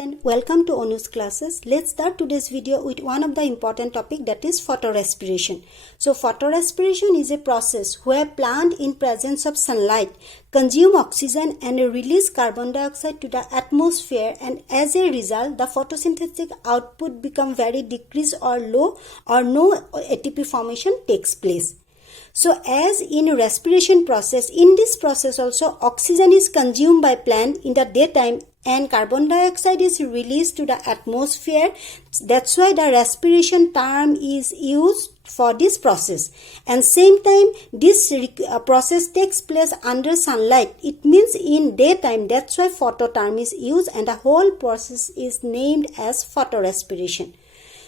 And welcome to Anu's classes. Let's start today's video with one of the important topic, that is photorespiration. So photorespiration is a process where plant in presence of sunlight consume oxygen and release carbon dioxide to the atmosphere, and as a result the photosynthetic output become very decreased or low, or no ATP formation takes place. So as in respiration process, in this process also oxygen is consumed by plant in the daytime and carbon dioxide is released to the atmosphere. That's why the respiration term is used for this process. And same time this process takes place under sunlight. It means in daytime. That's why photo term is used, and the whole process is named as photorespiration.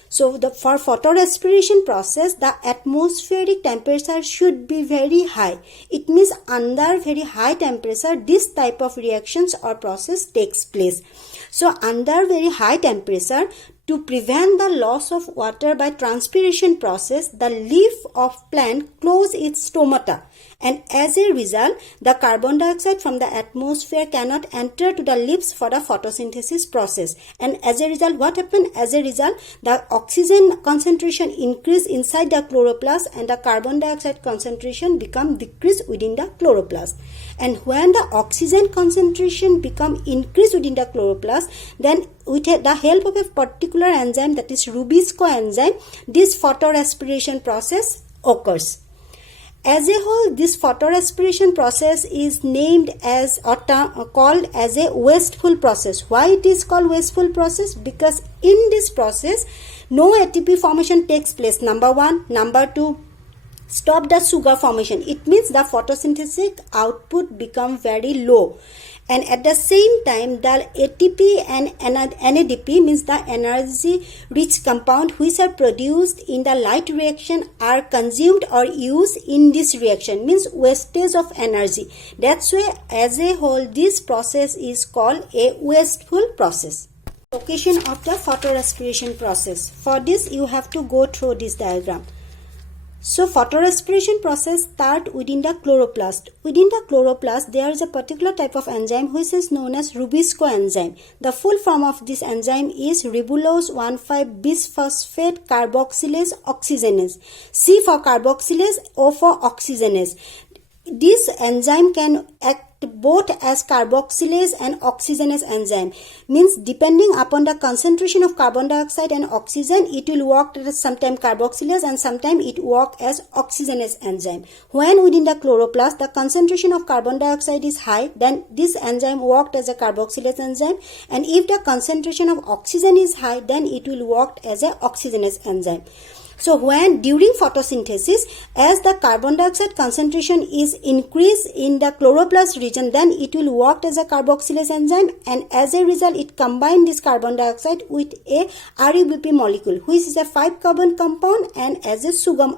So for photorespiration process, the atmospheric temperature should be very high. It means under very high temperature, this type of reactions or process takes place. So under very high temperature, to prevent the loss of water by transpiration process, the leaf of plant close its stomata, and as a result the carbon dioxide from the atmosphere cannot enter to the leaves for the photosynthesis process. And as a result, what happened? As a result, the oxygen concentration increase inside the chloroplast and the carbon dioxide concentration become decreased within the chloroplast. And when the oxygen concentration become increased within the chloroplast, then with the help of a particular enzyme, that is Rubisco enzyme, this photorespiration process occurs. As a whole, this photorespiration process is named as or called as a wasteful process. Why it is called wasteful process? Because in this process no ATP formation takes place, number one. Number two, stop the sugar formation. It means the photosynthetic output become very low, and at the same time the ATP and NADP, means the energy rich compound which are produced in the light reaction, are consumed or used in this reaction, means wastage of energy. That's why as a whole this process is called a wasteful process. Location of the photorespiration process. For this you have to go through this diagram. So photorespiration process start within the chloroplast. Within the chloroplast there is a particular type of enzyme which is known as Rubisco enzyme. The full form of this enzyme is ribulose 1,5-bisphosphate carboxylase oxygenase. C for carboxylase, O for oxygenase. This enzyme can act both as carboxylase and oxygenase enzyme, means depending upon the concentration of carbon dioxide and oxygen, it will work as sometimes carboxylase and sometimes it work as oxygenase enzyme. When within the chloroplast the concentration of carbon dioxide is high, then this enzyme worked as a carboxylase enzyme, and if the concentration of oxygen is high, then it will work as a oxygenase enzyme. So when during photosynthesis, as the carbon dioxide concentration is increased in the chloroplast region, then it will work as a carboxylase enzyme, and as a result it combine this carbon dioxide with a RUBP molecule, which is a 5-carbon compound and as a sugar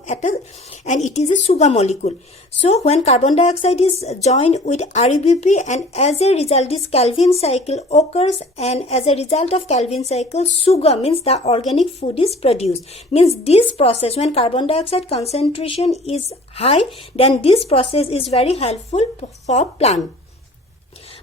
and it is a sugar molecule. So when carbon dioxide is joined with RUBP, and as a result this Calvin cycle occurs, and as a result of Calvin cycle sugar, means the organic food, is produced. Means this process, when carbon dioxide concentration is high, then this process is very helpful for plant.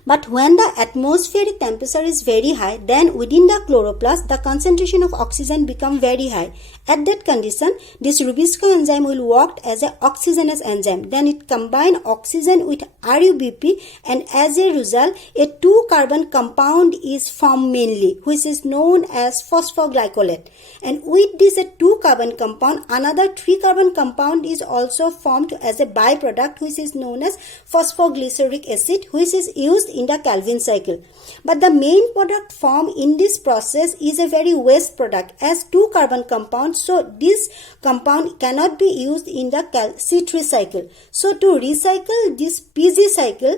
But when the atmospheric temperature is very high, then within the chloroplast the concentration of oxygen become very high. At that condition, this Rubisco enzyme will work as a oxygenase enzyme. Then it combine oxygen with RUBP, and as a result a 2-carbon compound is formed mainly, which is known as phosphoglycolate. And with this a 2-carbon compound, another 3-carbon compound is also formed as a byproduct, which is known as phosphoglyceric acid, which is used in the Calvin cycle. But the main product formed in this process is a very waste product as 2-carbon compound. So this compound cannot be used in the C3 cycle. So to recycle this PG cycle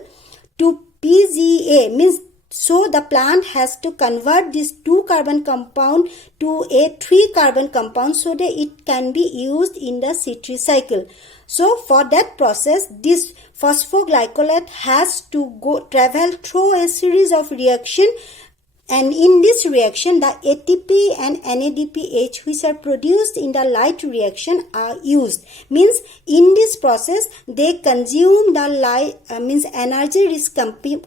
to PGA, means so the plant has to convert this 2-carbon compound to a 3-carbon compound so that it can be used in the C3 cycle. So for that process, this phosphoglycolate has to travel through a series of reaction And in this reaction, the ATP and NADPH which are produced in the light reaction are used. Means in this process, they consume the light, energy-rich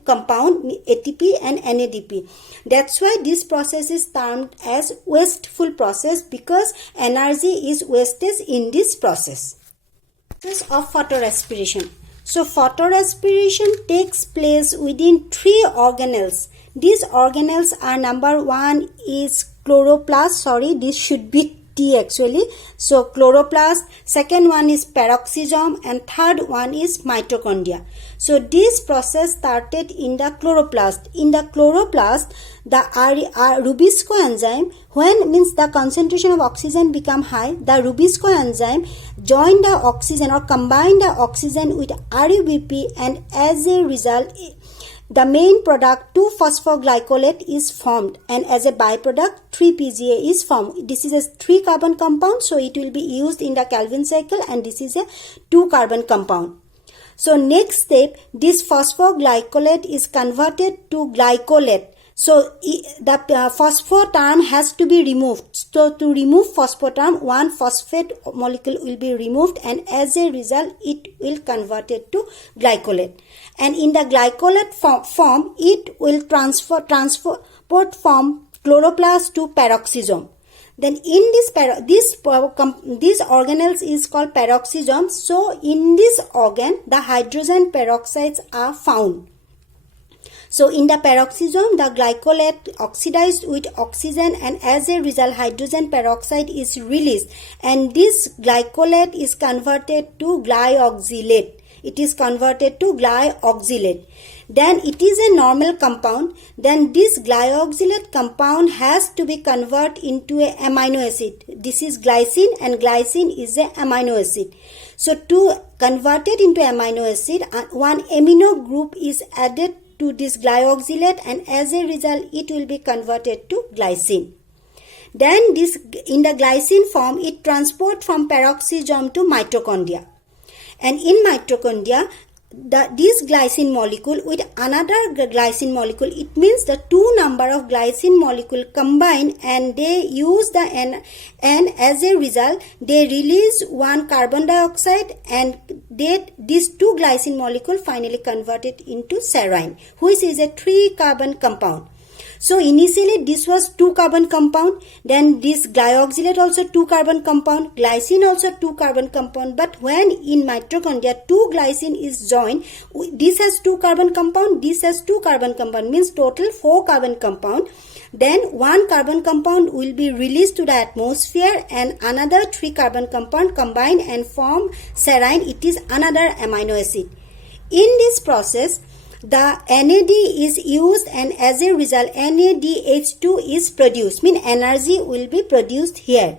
compound ATP and NADP. That's why this process is termed as wasteful process, because energy is wasted in this process. Process of photorespiration. So photorespiration takes place within 3 organelles. These organelles are, number 1 is chloroplast. Sorry, this should be T actually. So chloroplast. Second one is peroxisome, and third one is mitochondria. So this process started in the chloroplast. In the chloroplast, the Rubisco enzyme, when the concentration of oxygen become high, the Rubisco enzyme join the oxygen or combine the oxygen with RUBP, and as a result, the main product 2-phosphoglycolate is formed, and as a byproduct 3-PGA is formed. This is a 3-carbon compound, so it will be used in the Calvin cycle, and this is a 2-carbon compound. So next step, this phosphoglycolate is converted to glycolate. So the phospho term has to be removed. So to remove phospho term, 1 phosphate molecule will be removed, and as a result it will convert it to glycolate. And in the glycolate form, it will transport from chloroplast to peroxisome. Then in this organelles is called peroxisome. So in this organ, the hydrogen peroxides are found. So in the peroxisome, the glycolate oxidized with oxygen, and as a result hydrogen peroxide is released, and this glycolate is converted to glyoxylate. It is converted to glyoxylate. Then it is a normal compound. Then this glyoxylate compound has to be converted into a amino acid. This is glycine, and glycine is a amino acid. So to convert it into amino acid, one amino group is added to this glyoxylate, and as a result it will be converted to glycine. Then this, in the glycine form, it transport from peroxisome to mitochondria. And in mitochondria, this glycine molecule with another glycine molecule, it means the 2 number of glycine molecule combine, and they use the N, and as a result they release 1 carbon dioxide, and these 2 glycine molecule finally converted into serine, which is a 3-carbon compound. So initially this was 2-carbon compound, then this glyoxylate also 2-carbon compound, glycine also 2-carbon compound, but when in mitochondria 2 glycine is joined, this has 2-carbon compound, this has 2-carbon compound, means total 4-carbon compound. Then 1 carbon compound will be released to the atmosphere, and another 3-carbon compound combine and form serine. It is another amino acid. In this process, the NAD is used, and as a result NADH2 is produced, mean energy will be produced here.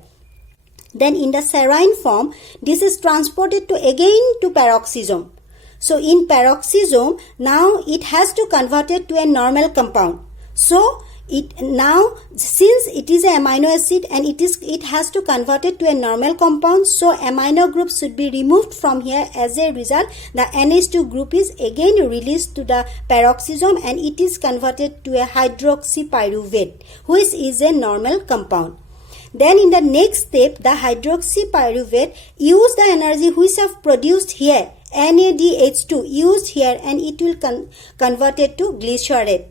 Then in the serine form, this is transported to peroxisome. So in peroxisome, now it has to convert it to a normal compound. So it now, since it is an amino acid and it has to convert it to a normal compound, so amino group should be removed from here. As a result, the NH2 group is again released to the peroxisome, and it is converted to a hydroxypyruvate, which is a normal compound. Then in the next step, the hydroxypyruvate use the energy which have produced here, NADH2 used here, and it will convert it to glycerate.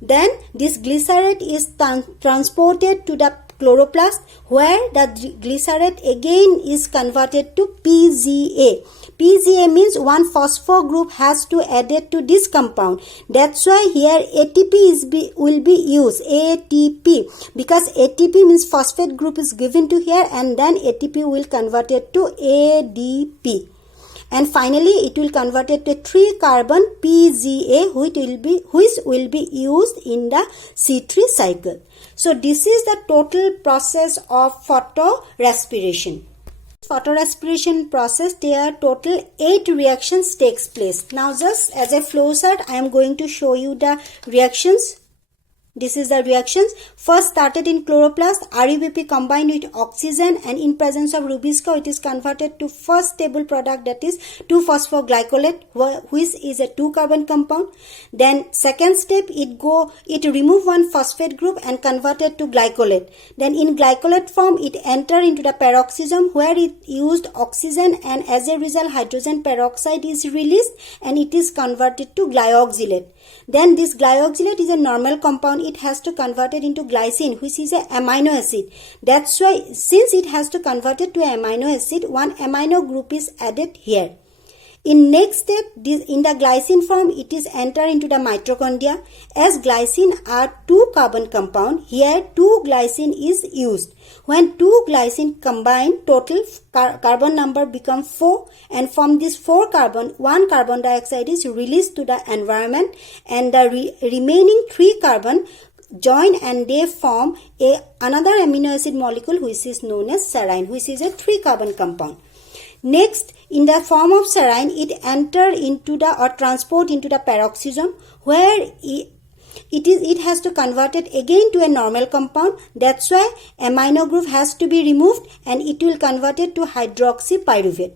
Then this glycerate is transported to the chloroplast, where the glycerate again is converted to PGA. PGA means 1 phosphor group has to added to this compound. That's why here ATP will be used, ATP, because ATP means phosphate group is given to here, and then ATP will convert it to ADP. And finally it will convert it to 3-carbon PGA, which will be used in the C3 cycle. So this is the total process of photorespiration. Photorespiration process, there are total 8 reactions takes place. Now just as a flow chart, I am going to show you the reactions. This is the reactions. First started in chloroplast, RUBP combined with oxygen, and in presence of rubisco, it is converted to first stable product, that is 2-phosphoglycolate, which is a 2-carbon compound. Then second step, it remove one phosphate group and converted to glycolate. Then in glycolate form, it enter into the peroxisome, where it used oxygen, and as a result hydrogen peroxide is released and it is converted to glyoxylate. Then this glyoxylate is a normal compound. It has to convert it into glycine, which is an amino acid. That's why, since it has to convert it to amino acid, one amino group is added here. In next step, in the glycine form, it is enter into the mitochondria. As glycine are 2-carbon compound, here 2-glycine is used. When 2 glycine combine, total carbon number become 4, and from this 4 carbon, 1 carbon dioxide is released to the environment, and the remaining 3 carbon join and they form another amino acid molecule, which is known as serine, which is a 3-carbon compound. Next, in the form of serine, it enter into the or transport into the peroxisome, where it has to convert it again to a normal compound. That's why amino group has to be removed and it will convert it to hydroxypyruvate.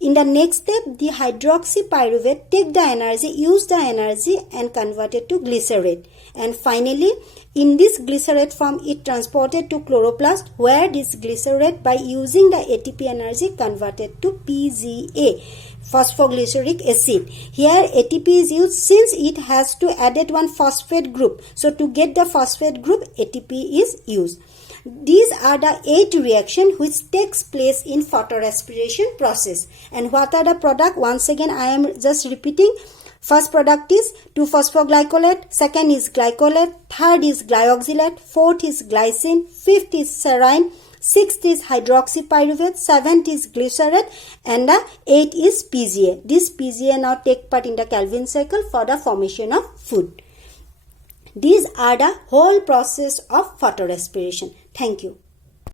In the next step, the hydroxypyruvate take the energy, use the energy and convert it to glycerate. And finally, in this glycerate form, it transported to chloroplast, where this glycerate, by using the ATP energy, converted to PGA, phosphoglyceric acid. Here ATP is used since it has to added one phosphate group. So to get the phosphate group, ATP is used. These are the 8 reactions which takes place in photorespiration process. And what are the product? Once again, I am just repeating. First product is 2-phosphoglycolate, second is glycolate, third is glyoxylate, fourth is glycine, fifth is serine, sixth is hydroxypyruvate, seventh is glycerate, and the 8th is PGA. This PGA now take part in the Calvin cycle for the formation of food. These are the whole process of photorespiration. Thank you.